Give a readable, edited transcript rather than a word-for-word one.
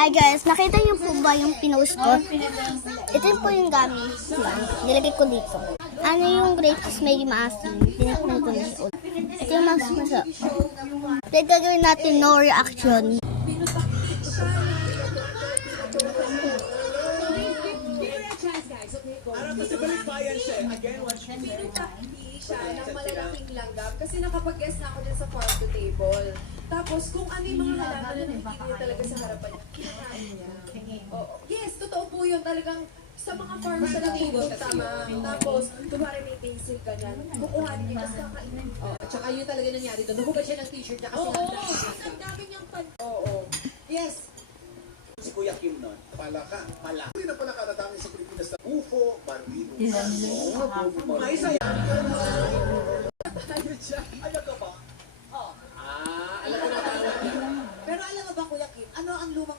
Hi guys, nakita niyo po ba yung pinost ko? Ito po yung gamit. Nilagay ko dito. Ano yung grapes may maasim? Pinakuluto na siya. Ito yung mas masarap. Then gagawin natin no reaction. Siya ng malalaking langgam kasi nakapag-guess na ako din sa farm to table. Tapos kung ano yung mga halaman na nakikita niya talaga sa harapan niya, kinakain niya. Oo. Yes, totoo po yun. Talagang sa mga farm siya nagpupunta, ma'am. Tapos, kumari may pencil ka niyan, kukuhanin niya kasi kakainin. Oh, tsaka yun talaga nangyari doon. Nahubad siya ng t-shirt niya kasi Ang dami niyang pan... Oo. Yes. Si Kuya Kim nun, palaka, palaka. Hindi na pala karatangin sa Pilipinas na UFO, Barrino. May saya. Alam ka ba? Pero alam mo ba, Kuya Kim, ano ang lumang